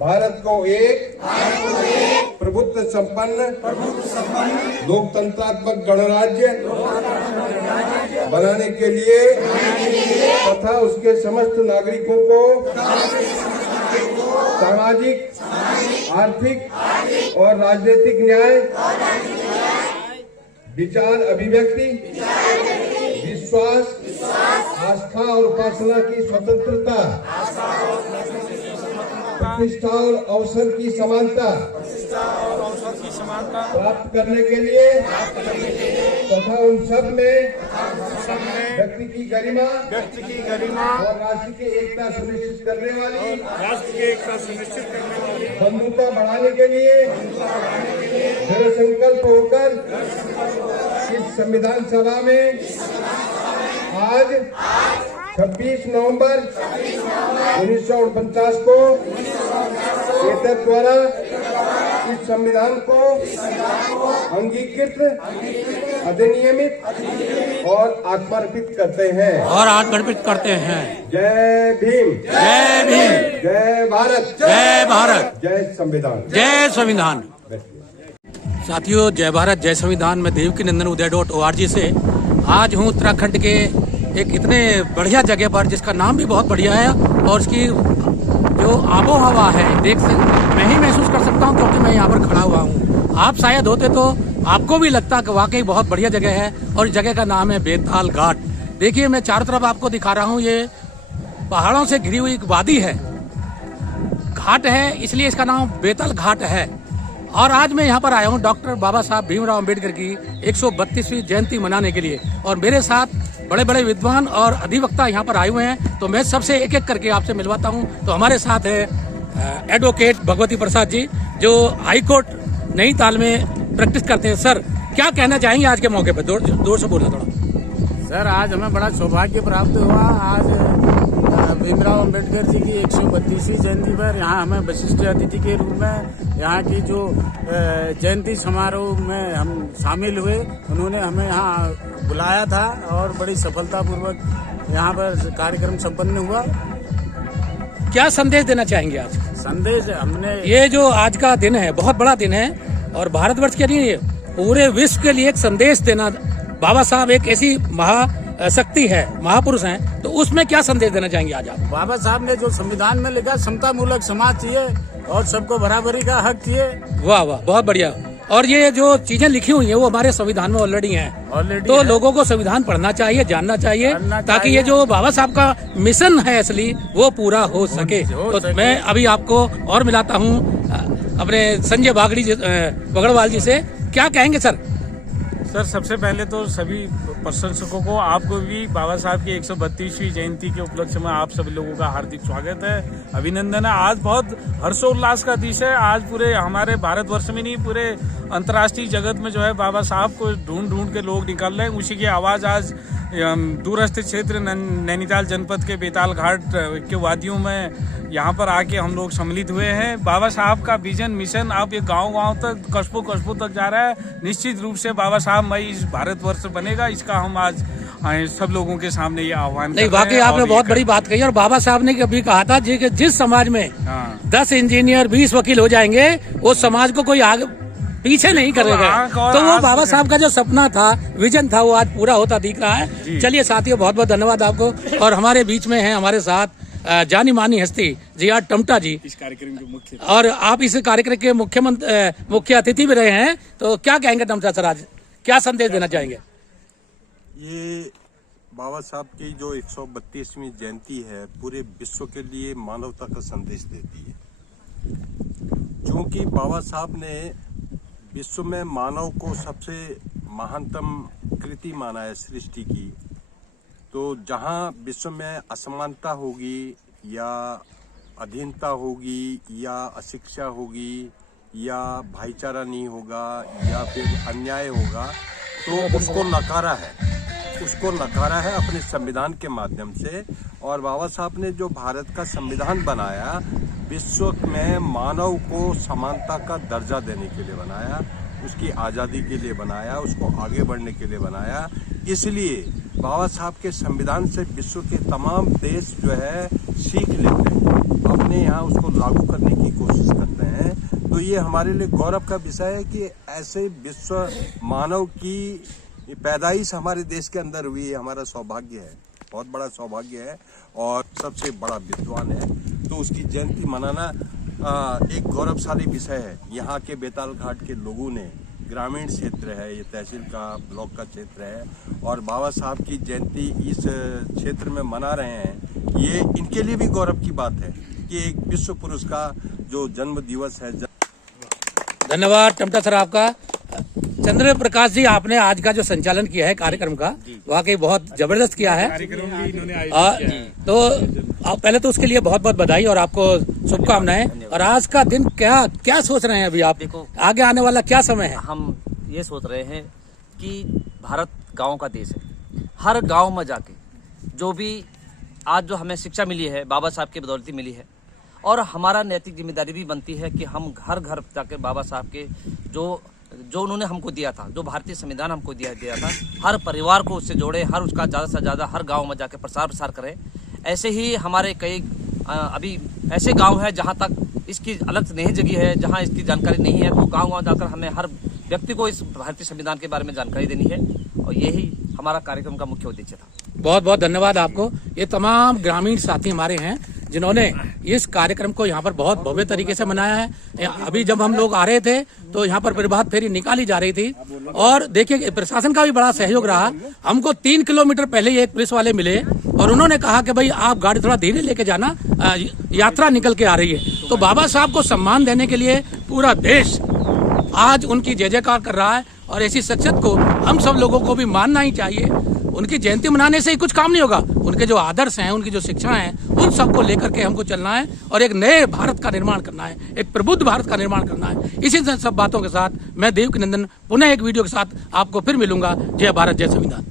भारत को एक प्रभुत्व संपन्न लोकतंत्रात्मक गणराज्य बनाने के लिए तथा उसके समस्त नागरिकों को सामाजिक, आर्थिक और राजनीतिक न्याय, विचार अभिव्यक्ति, विश्वास, आस्था और उपासना की स्वतंत्रता, प्रतिष्ठा और अवसर की समानता प्राप्त करने के लिए तथा उन सब में व्यक्ति की गरिमा और राष्ट्र की एकता सुनिश्चित करने वाली बंधुता बढ़ाने के लिए दृढ़ संकल्प होकर इस संविधान सभा में आज 26 नवंबर 1949 को केतक द्वारा इस संविधान को अंगीकृत, अधिनियमित और आत्मार्पित करते हैं। जय भीम, जय भीम, जय भारत, जय भारत, जय संविधान, जय संविधान। साथियों, जय भारत जय संविधान में देवकीनंदन उदय.org से आज हूँ उत्तराखंड के एक इतने बढ़िया जगह पर जिसका नाम भी बहुत बढ़िया है और उसकी जो आबो हवा है मैं ही महसूस कर सकता हूँ क्योंकि मैं यहाँ पर खड़ा हुआ हूँ। आप शायद होते तो आपको भी लगता कि वाकई बहुत बढ़िया जगह है और इस जगह का नाम है बेताल घाट। देखिए, मैं चारों तरफ आपको दिखा रहा हूँ, ये पहाड़ों से घिरी हुई एक वादी है, घाट है, इसलिए इसका नाम बेताल घाट है। और आज मैं यहाँ पर आया हूँ डॉक्टर बाबा साहब भीमराव अम्बेडकर की 132वीं जयंती मनाने के लिए और मेरे साथ बड़े बड़े विद्वान और अधिवक्ता यहाँ पर आए हुए हैं। तो मैं सबसे एक एक करके आपसे मिलवाता हूँ। तो हमारे साथ है एडवोकेट भगवती प्रसाद जी, जो हाई कोर्ट नैनीताल में प्रैक्टिस करते हैं। सर, क्या कहना चाहेंगे आज के मौके पर? जोर से बोलना थोड़ा। सर, आज हमें बड़ा सौभाग्य प्राप्त हुआ। आज भीमराव अम्बेडकर जी की 132वीं जयंती पर यहाँ हमें विशिष्ट अतिथि के रूप में यहाँ की जो जयंती समारोह में हम शामिल हुए, उन्होंने हमें यहाँ बुलाया था और बड़ी सफलतापूर्वक यहाँ पर कार्यक्रम संपन्न हुआ। क्या संदेश देना चाहेंगे आज? संदेश हमने ये जो आज का दिन है बहुत बड़ा दिन है और भारतवर्ष के लिए पूरे विश्व के लिए एक संदेश देना, बाबा साहब एक ऐसी महाशक्ति है, महापुरुष हैं, तो उसमें क्या संदेश देना चाहेंगे आज आप? बाबा साहब ने जो संविधान में लिखा, समता मूलक समाज चाहिए और सबको बराबरी का हक चाहिए। वाह वाह, बहुत बढ़िया। और ये जो चीजें लिखी हुई हैं वो हमारे संविधान में ऑलरेडी हैं। तो लोगों को संविधान पढ़ना चाहिए, जानना चाहिए ताकि ये जो बाबा साहब का मिशन है असली वो पूरा हो सके। तो मैं अभी आपको और मिलाता हूँ अपने संजय बगड़वाल जी से। क्या कहेंगे सर? सर, सबसे पहले तो सभी प्रशंसकों को, आपको भी बाबा साहब की 132वीं जयंती के उपलक्ष्य में आप सभी लोगों का हार्दिक स्वागत है, अभिनंदन है। आज बहुत हर्षोल्लास का दिन है। आज पूरे हमारे भारतवर्ष में नहीं, पूरे अंतर्राष्ट्रीय जगत में जो है बाबा साहब को ढूंढ ढूंढ के लोग निकल रहे हैं। उसी की आवाज आज दूरस्थ क्षेत्र नैनीताल जनपद के बेताल घाट के वादियों में यहाँ पर आके हम लोग सम्मिलित हुए हैं। बाबा साहब का विजन, मिशन अब ये गांव-गांव तक, कस्बों तक जा रहा है। निश्चित रूप से बाबा साहब मई इस भारतवर्ष बनेगा, इसका हम आज सब लोगों के सामने ये आह्वान नहीं, वाकई आपने बहुत बड़ी बात कही। और बाबा साहब ने कभी कहा था कि जिस समाज में 10 इंजीनियर 20 वकील हो जाएंगे, उस समाज को कोई आगे पीछे नहीं करेगा। तो वो बाबा साहब का जो सपना था, विजन था, वो आज पूरा होता दिख रहा है। चलिए साथियों, बहुत बहुत धन्यवाद आपको। और हमारे बीच में है हमारे साथ जानी मानी हस्ती जी.आर. टमटा जी, इस कार्यक्रम के मुख्य, और आप इस कार्यक्रम के मुख्य अतिथि भी रहे हैं। तो क्या कहेंगे टमटा सर, आज क्या संदेश देना चाहेंगे? ये बाबा साहब की जो 132वीं जयंती है पूरे विश्व के लिए मानवता का संदेश देती है, क्योंकि बाबा साहब ने विश्व में मानव को सबसे महानतम कृति माना है सृष्टि की। तो जहाँ विश्व में असमानता होगी या अधीनता होगी या अशिक्षा होगी या भाईचारा नहीं होगा या फिर अन्याय होगा, तो उसको नकारा है अपने संविधान के माध्यम से। और बाबा साहब ने जो भारत का संविधान बनाया, विश्व में मानव को समानता का दर्जा देने के लिए बनाया, उसकी आज़ादी के लिए बनाया, उसको आगे बढ़ने के लिए बनाया। इसलिए बाबा साहब के संविधान से विश्व के तमाम देश जो है सीख लेते हैं, अपने यहाँ उसको लागू करने की कोशिश करते हैं। तो ये हमारे लिए गौरव का विषय है कि ऐसे विश्व मानव की पैदाइश हमारे देश के अंदर हुई है। हमारा सौभाग्य है, बहुत बड़ा सौभाग्य है और सबसे बड़ा विद्वान है, तो उसकी जयंती मनाना एक गौरवशाली विषय है। यहाँ के बेताल घाट के लोगों ने, ग्रामीण क्षेत्र है, ये तहसील का ब्लॉक का क्षेत्र है, और बाबा साहब की जयंती इस क्षेत्र में मना रहे हैं। ये इनके लिए भी गौरव की बात है कि एक विश्व पुरुष का जो जन्म दिवस है। धन्यवाद टमटा सर आपका। चंद्र प्रकाश जी, आपने आज का जो संचालन किया है कार्यक्रम का, वाकई बहुत जबरदस्त किया है। तो पहले तो उसके लिए बहुत बहुत बधाई और आपको शुभकामनाएं। और आज का दिन क्या क्या सोच रहे हैं अभी आप? देखो, आगे आने वाला क्या समय है? हम ये सोच रहे हैं कि भारत गांव का देश है। हर गांव में जाके जो भी आज जो हमें शिक्षा मिली है बाबा साहब की बदौलती मिली है, और हमारा नैतिक जिम्मेदारी भी बनती है कि हम घर घर जाकर बाबा साहब के जो उन्होंने हमको दिया था, जो भारतीय संविधान हमको दिया था, हर परिवार को उससे जोड़े, हर उसका ज़्यादा से ज़्यादा हर गांव में जाकर प्रसार करें। ऐसे ही हमारे कई अभी ऐसे गांव हैं जहां तक इसकी अलग नहीं जगह है, जहां इसकी जानकारी नहीं है, तो गांव जाकर हमें हर व्यक्ति को इस भारतीय संविधान के बारे में जानकारी देनी है, और यही हमारा कार्यक्रम का मुख्य उद्देश्य था। बहुत बहुत धन्यवाद आपको। ये तमाम ग्रामीण साथी हमारे हैं जिन्होंने इस कार्यक्रम को यहाँ पर बहुत भव्य तरीके से मनाया है। अभी जब हम लोग आ रहे थे तो यहाँ पर प्रभात फेरी निकाली जा रही थी, और देखिए प्रशासन का भी बड़ा सहयोग रहा। हमको 3 किलोमीटर पहले एक पुलिस वाले मिले और उन्होंने कहा कि भाई आप गाड़ी थोड़ा धीरे लेके जाना, यात्रा निकल के आ रही है। तो बाबा साहब को सम्मान देने के लिए पूरा देश आज उनकी जय जयकार कर रहा है, और ऐसी शख्सियत को हम सब लोगों को भी मानना ही चाहिए। उनकी जयंती मनाने से ही कुछ काम नहीं होगा, उनके जो आदर्श हैं, उनकी जो शिक्षा है, उन सबको लेकर के हमको चलना है और एक नए भारत का निर्माण करना है, एक प्रबुद्ध भारत का निर्माण करना है। इसी सब बातों के साथ मैं देवकी नंदन पुनः एक वीडियो के साथ आपको फिर मिलूंगा। जय भारत, जय संविधान।